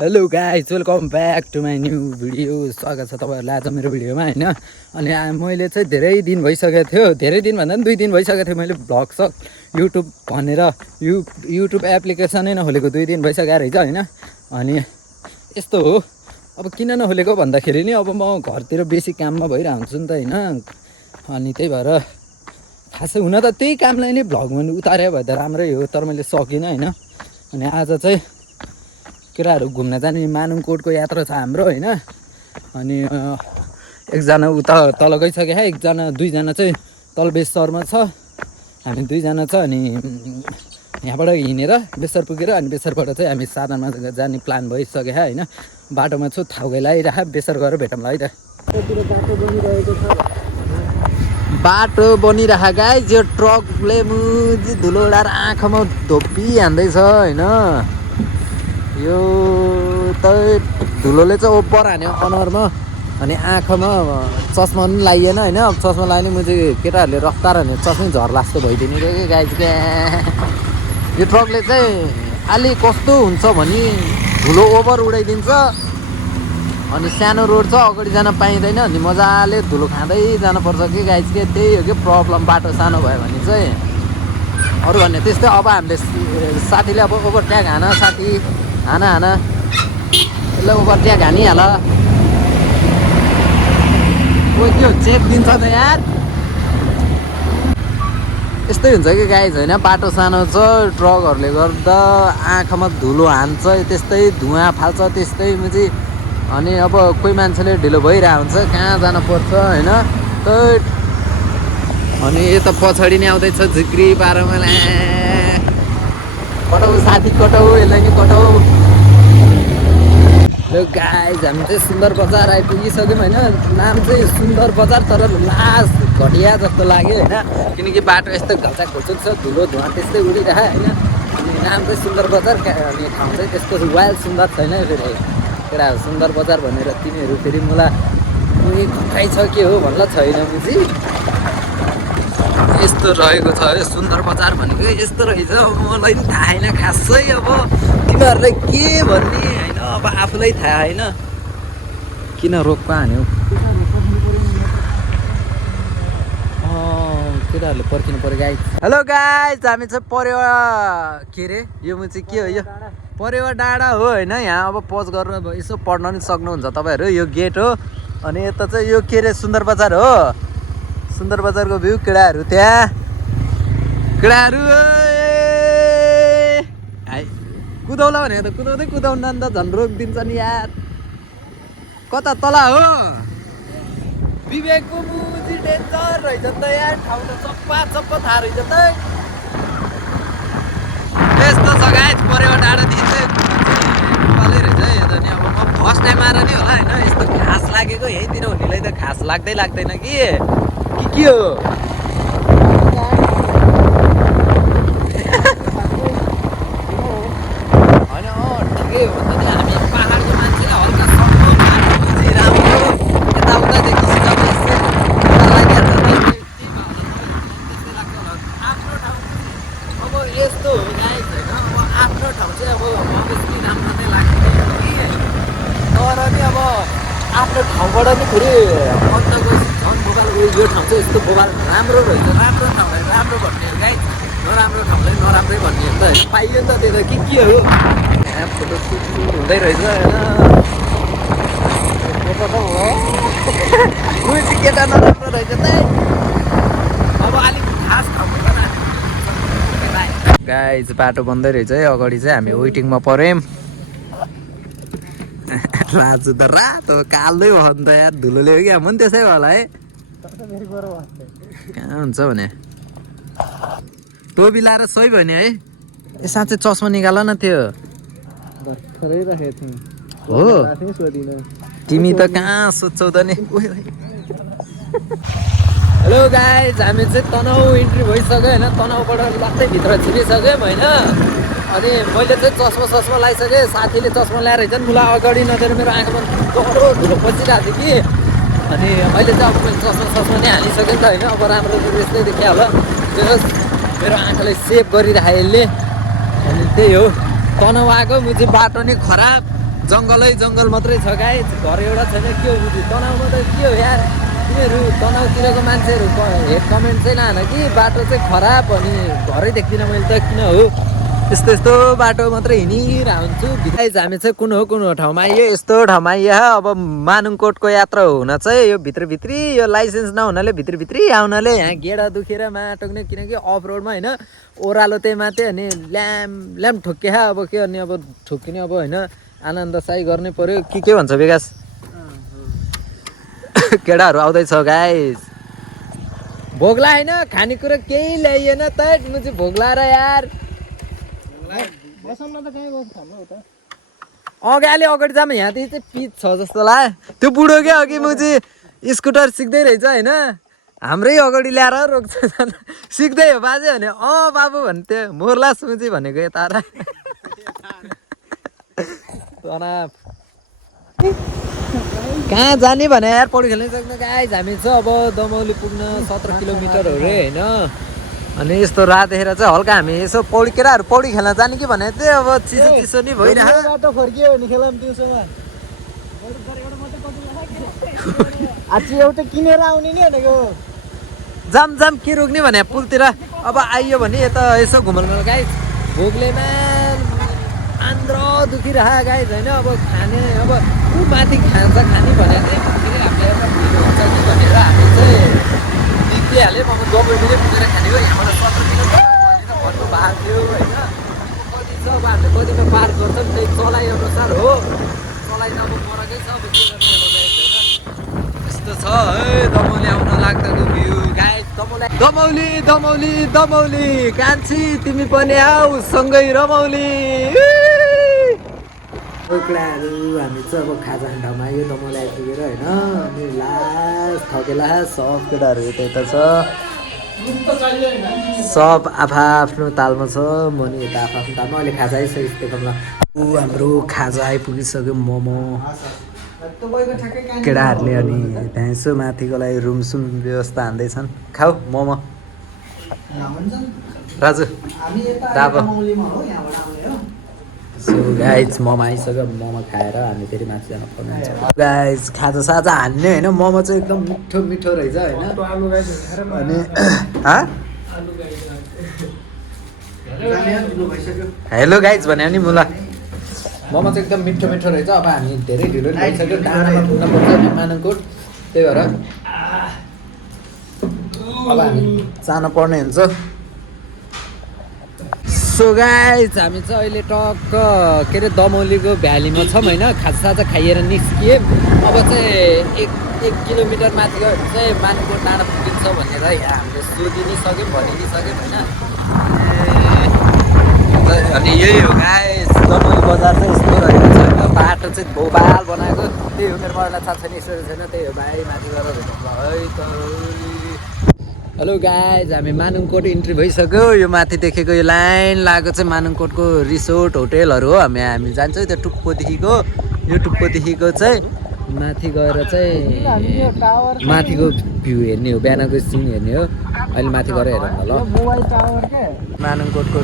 Hello guys welcome back to my new video. स्वागत छ तपाईँहरूलाई आज मेरो भिडियोमा होइन। अनि मैले चाहिँ धेरै दिन भइसकेको थियो, धेरै दिन भन्दा पनि 2 दिन भइसकेको थियो मैले भ्लग सक युट्युब भनेर युट्युब एप्लिकेसनै नखोलेको 2 दिन भइसक्यो रहेछ होइन। अनि यस्तो हो, अब किन नखोलेको भन्दाखेरि नि अब म घरतिर बेसी काममा भइरहेको हुन्छु नि त होइन। अनि त्यही भएर खासै हुन त त्यही कामलाई नै भ्लगमा उतारे भए त राम्रै हो, तर मैले सकिनँ होइन। अनि आज चाहिँ केटाहरू घुम्न जाने मानुङकोटको यात्रा छ हाम्रो होइन। अनि एकजना उता तल गइसक्यो, एकजना दुईजना चाहिँ तल बेसरमा छ, हामी दुईजना छ। अनि यहाँबाट हिँडेर बेसर पुगेर अनि बेसरबाट चाहिँ हामी साधनमा जाने प्लान भइसक्यो होइन। बाटोमा छु, थाउकै लगाइरह, बेसर गएर भेटौँला है त। बाटो बनिरह गाइज, यो ट्रकले मुजी धुलो उडाएर आँखामा धोपी हान्दैछ होइन। यो त धुलोले चाहिँ ओपर हान्यो अनुहारमा, अनि आँखामा चस्मा पनि लाइएन होइन। अब चस्मा लाग्ने मुझे केटाहरूले रफ्तार हान्यो, चस्मै झर्ला जस्तो भइदिने क्या गाइज क्या। यो ट्रकले चाहिँ अलि कस्तो हुन्छ भने धुलो ओभर उडाइदिन्छ, अनि सानो रोड छ अगाडि जान पाइँदैन, अनि मजाले धुलो खाँदै जानुपर्छ कि गाइज के। त्यही हो कि प्रब्लम, बाटो सानो भयो भने चाहिँ। अरू भन्ने त्यस्तै। अब हामीले साथीले अब ओभरट्याक हान, साथी हाना यसलाई ओभरट्याक हानिहाल। त्यो चेक दिन्छ त यार। यस्तै हुन्छ कि गाइज होइन, बाटो सानो छ, ट्रकहरूले गर्दा आँखामा धुलो हान्छ, त्यस्तै धुवाँ फाल्छ त्यस्तै मुजी। अनि अब कोही मान्छेले ढिलो भइरहेको हुन्छ, कहाँ जानु पर्छ होइन। अनि यता पछाडि नै आउँदैछ झिक्री पारोमा, कटाउ साथी कटाउ, यसलाई नि कटाउ। ल गाइज हामी चाहिँ सुन्दर बजार आइपुगिसक्यौँ होइन। नाम चाहिँ सुन्दर बजार, तर लास्ट घटिया जस्तो लाग्यो होइन, किनकि बाटो यस्तो घल्चाक घुल्चुक छ, धुलो धुवा त्यस्तै उडिरह होइन। अनि नाम चाहिँ सुन्दर बजार, अनि ठाउँ चाहिँ त्यस्तो वाइल्ड सुन्दर छैन फेरि। केटा सुन्दर बजार भनेर तिनीहरू फेरि मलाई उनी खटाइ छ के हो भन्ला छैन बुझी। यस्तो रहेको छ अरे सुन्दर बजार भनेको यस्तो रहेछ। मलाई पनि थाहा छैन खासै, अब तिमीहरूलाई के भन्ने होइन, अब आफूलाई थाहा होइन। किन रोक्का हान्यो, केटाहरूले पर्खिनु पऱ्यो गाइज। हेलो गाइज, हामी चाहिँ परेवा के अरे यो चाहिँ के हो, यो परेवा डाँडा हो होइन। यहाँ अब पज गरेर यसो पढ्न पनि सक्नुहुन्छ तपाईँहरू। यो गेट हो, अनि यता चाहिँ यो के अरे सुन्दर बजार हो। सुन्दर बजारको भ्यू, केटाहरू त्यहाँ, केटाहरू कुदाउला भनेको त कुदाउँदै कुदाउन त झन् रोकिदिन्छ नि यार। कता तल हो, विवेकको मुजी डेन्जर रहेछ नि त यार, ठाउँ त चप्पा चप्पा थाहा रहेछ त। यस्तो छ गाइज परेवा डाँडादेखि चाहिँ उकालै रहेछ है यता नि। अब म फर्स्ट टाइम आएर नि होला होइन, यस्तो घाँस लागेको यहीँतिर हुनेलाई त घाँस लाग्दै लाग्दैन कि के हो। होइन ठिकै हो नि, हामी पाहाडको मान्छे हल्का सक्नु राम्रो यताउता देखिन्छ आफ्नो ठाउँ। अब यस्तो हो गाइज होइन, अब आफ्नो ठाउँ चाहिँ अब अभियसली राम्रो नै लाग्छ कि, तर नि अब आफ्नो ठाउँबाट नि फेरि अन्त झन् मोबाइल यो ठाउँ चाहिँ यस्तो मोबाइल राम्रो रहेछ, राम्रो ठाउँलाई राम्रो भन्नेहरू गाइज, नराम्रो ठाउँलाई नराम्रै भन्नेहरू त पाइयो नि त। त्यो त के हो, यहाँ फोटो सुट हुँदै रहेछ होइन। केटा नराम्रो रहेछ त, अब अलिक खास ठाउँ गाइज। बाटो बन्दै रहेछ है, अगाडि चाहिँ हामी वेटिङमा पऱ्यौँ। राजु त रातो कालै भयो नि त यार, धुलोले हो कि म पनि त्यसै होला है। कहाँ हुन्छ भने टोपी लाएर सही भयो नि है। ए साँच्चै चस्मा निकाल न त्यो हो, तिमी त कहाँ सोध्छौ त नि। हेलो गाइज, हामी चाहिँ तनाउ इन्ट्री भइसक्यो होइन, तनाउबाट लट्टै भित्र छिरिसक्यौँ होइन। अनि मैले चाहिँ चस्मा लगाइसकेँ, साथीले चस्मा ल्याएर हिँड्छ नि, मलाई अगाडि नदेर मेरो आँखामा डह्रो धुलो पसिरहेको थियो कि। अनि अहिले चाहिँ अब मैले चस्मा नै हालिसकेँ नि त होइन। अब राम्रो यस्तै देखियो होला, मेरो आँखालाई सेभ गरिराखेँ यसले। अनि त्यही हो, तनाउ आएको मुझे बाटो नै खराब, जङ्गलै जङ्गल मात्रै छ गाइस घर एउटा छैन के हो बुझ्नु तनाउमा त के हो यार तिनीहरू तनाउतिरको मान्छेहरू हेड कमेन्ट चाहिँ लान कि बाटो चाहिँ खराब अनि घरै देख्दिनँ मैले त किन हो यस्तो यस्तो बाटो मात्रै हिँडिरहेको हुन्छु गाइस हामी चाहिँ कुन हो ठाउँमा आइयो यस्तो ठाउँमा आइयो अब मानुङकोटको यात्रा हुन चाहिँ यो भित्रभित्री यो लाइसेन्स नहुनाले भित्रभित्री आउनाले यहाँ गेडा दुखेर माटोक्ने किनकि अफ रोडमा होइन ओह्रालो त्यही माथि अनि ल्याम ठोक्के अब के अनि अब ठोक्किने अब होइन आनन्द साई गर्ने पर्यो के भन्छ विकास केटाहरू आउँदैछ गाइस भोग्ला होइन खानेकुरा केही ल्याइएन त मुझे भोग्ला र यार अगाडि जाम यहाँदेखि चाहिँ पिच छ जस्तो लाग्यो त्यो बुढो क्या अघि मुझे स्कुटर सिक्दै रहेछ होइन हाम्रै अगाडि ल्याएर रोक्छ सिक्दै हो बाजे भने बाबु भन्थ्यो मोर्लास मुझे भनेको यता कहाँ जाने भने यार पौडी खेल्न सक्दैन गाइस हामी चाहिँ अब दमौली पुग्न 17 किलोमिटर हो रे होइन अनि यस्तो रात देखेर चाहिँ हल्का हामी यसो केटाहरू पौडी खेल्न जाने कि भने चाहिँ अब चिसो नि भइरहेको बाटो फर्कियो भने खेलाम दिउँसोमा आज एउटा किनेर आउने नि भनेको जाम के रोक्ने भने पुलतिर अब आइयो भने यता यसो घुम्नु गाइस भोग्लेमा आन्द्र दुखिरह गाइस होइन अब खाने अब को माथि खान्छ खाने भने चाहिँ फेरि हामीले एउटा भिड हुन्छ कि भनेर हामी चाहिँ निक्लिहाल्यो अब गभर्मेन्टले पुगेर खाने हो यहाँबाट 17 किलोमिटर भन्नु भएको थियो होइन कति छ अब हामीले कतिमा पार गर्छौँ त्यही चलाइअनुसार हो चलाइ त अब फरकै छ अब के गर्ने यस्तो छ है दमौली आउन लाग्दाको भ्यू गाइस दमौली कान्छी तिमी पनि आऊ सँगै रमाउली कुराहरू हामी चाहिँ अब खाजा खाने ठाउँमा आयो दमौली आइपुगेर होइन अनि लास्ट थकेला सब केटाहरू यता छ सब आफ्नो तालमा छ म नि यता आफ्नो तालमा अहिले खाजा आइसकेको देखाउँला हाम्रो खाजा आइपुगिसक्यो मोमो केटाहरूले अनि त्यहाँ यसो माथिको लागि रुमसुम व्यवस्था हान्दैछन् खाऊ मोमो राजु डाबो सो गाइज मोमो आइसक्यो मोमो खाएर हामी फेरि माथि जान पर्ने हुन्छ गाइज खाजा साजा हान्ने होइन मोमो चाहिँ एकदम मिठो रहेछ होइन अनि हेलो गाइज भन्यो नि मुला मोमो चाहिँ एकदम मिठो रहेछ अब हामी धेरै ढिलो भइसक्यो डाँडामा पुग्न पर्छ मानुङकोट त्यही भएर अब हामी जान पर्ने हुन्छ सो गाइस हामी चाहिँ अहिले टक्क के अरे दमौलीको भ्यालीमा छौँ होइन खाजासाजा खाइएर निस्किएँ अब चाहिँ एक किलोमिटर माथि गयो भने चाहिँ मानुङकोट डाँडा पुगिन्छ भनेर हामीले सोधि नि सक्यौँ भनि नि सक्यौँ होइन अनि यही हो गाइस दमौली बजार चाहिँ यस्तो रहेको छ बाटो चाहिँ भोबाल बनाएको त्यही हो मेरो मलाई थाहा छैन यसो छैन त्यही हो भाइ माथि गएर है त हेलो गाइज हामी मानुङकोट इन्ट्री भइसक्यो यो माथि देखेको यो लाइन लागेको चाहिँ मानुङकोटको रिसोर्ट होटेलहरू हो हामी जान्छौँ त्यो टुप्पोदेखिको यो टुप्पोदेखिको चाहिँ माथि गएर चाहिँ माथिको भ्यू हेर्ने हो बिहानको सिन हेर्ने हो अहिले माथि गएर हेरौँ ल मानुङकोटको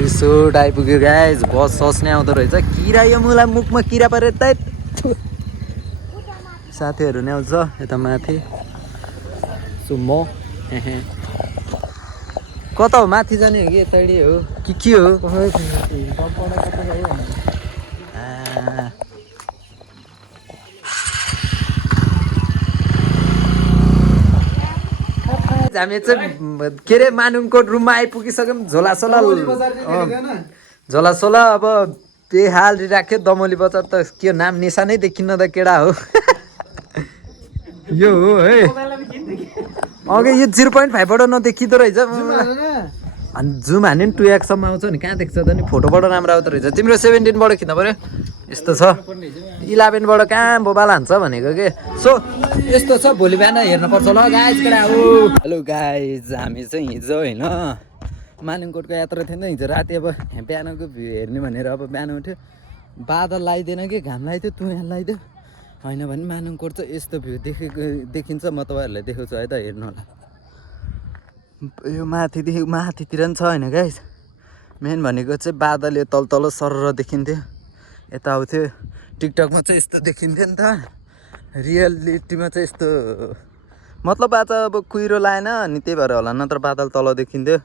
रिसोर्ट आइपुग्यो गाइज बस सस्ने आउँदो रहेछ किरा यो मुला मुखमा किरा परेर त साथीहरू नै आउँछ यता माथि सो म कता हो माथि जाने हो कि यताडि हो कि के हो हामी चाहिँ के अरे मानुङकोट रुममा आइपुगिसक्यौँ झोलासोला अब त्यही हाल राख्यो दमौली बजार त के नाम निशानै देखिन्न त केडा हो यो हो है अघि यो 0.5बाट नदेखिँदो रहेछ अनि जुम हान्यो नि 2x सम्म आउँछ नि कहाँ देख्छ त नि फोटोबाट राम्रो आउँदो रहेछ तिम्रो 17बाट खिच्नु पऱ्यो यस्तो छ 11बाट कहाँ बोबाल हान्छ भनेको के सो यस्तो छ भोलि बिहान हेर्नुपर्छ ल गाइज केटा हो हेलो गाइज हामी चाहिँ हिजो होइन मानुङकोटको यात्रा थियो नि हिजो राति अब बिहानको भ्यू हेर्ने भनेर अब बिहान उठ्यो बादल लगाइदिएन कि घाम लगाइदियो तँ यहाँ लगाइदियो होइन भने मानुङकोट चाहिँ यस्तो भ्यू देखिन्छ म तपाईँहरूलाई देखाउँछु है त हेर्नु होला यो माथितिर पनि छ होइन गाइस मेन भनेको चाहिँ बादल यो तल सरर देखिन्थ्यो यता आउँथ्यो टिकटकमा चाहिँ यस्तो देखिन्थ्यो नि त रियालिटीमा चाहिँ यस्तो मतलब आज अब कुहिरो लाएन अनि त्यही भएर होला नत्र बादल तल देखिन्थ्यो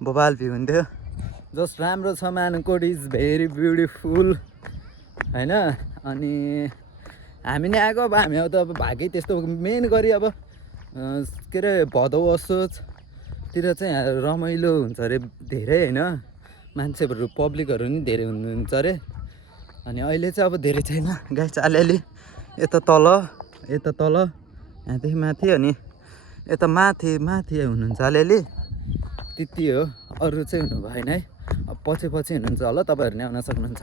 बबाल भ्यू हुन्थ्यो जस्ट राम्रो छ मानुकोट इज भेरी ब्युटिफुल होइन अनि हामी नै आएको अब हामी त अब भागै त्यस्तो मेन गरी अब के अरे भदौ असोजतिर चाहिँ रमाइलो हुन्छ अरे धेरै होइन मान्छेहरू पब्लिकहरू नि धेरै हुनुहुन्छ अरे अनि अहिले चाहिँ अब धेरै छैन गाइस अलिअलि यता तल यहाँदेखि माथि अनि यता माथि हुनुहुन्छ अलिअलि त्यति हो अरू चाहिँ हुनु भएन है अब पछि हुनुहुन्छ होला तपाईँहरू नै आउन सक्नुहुन्छ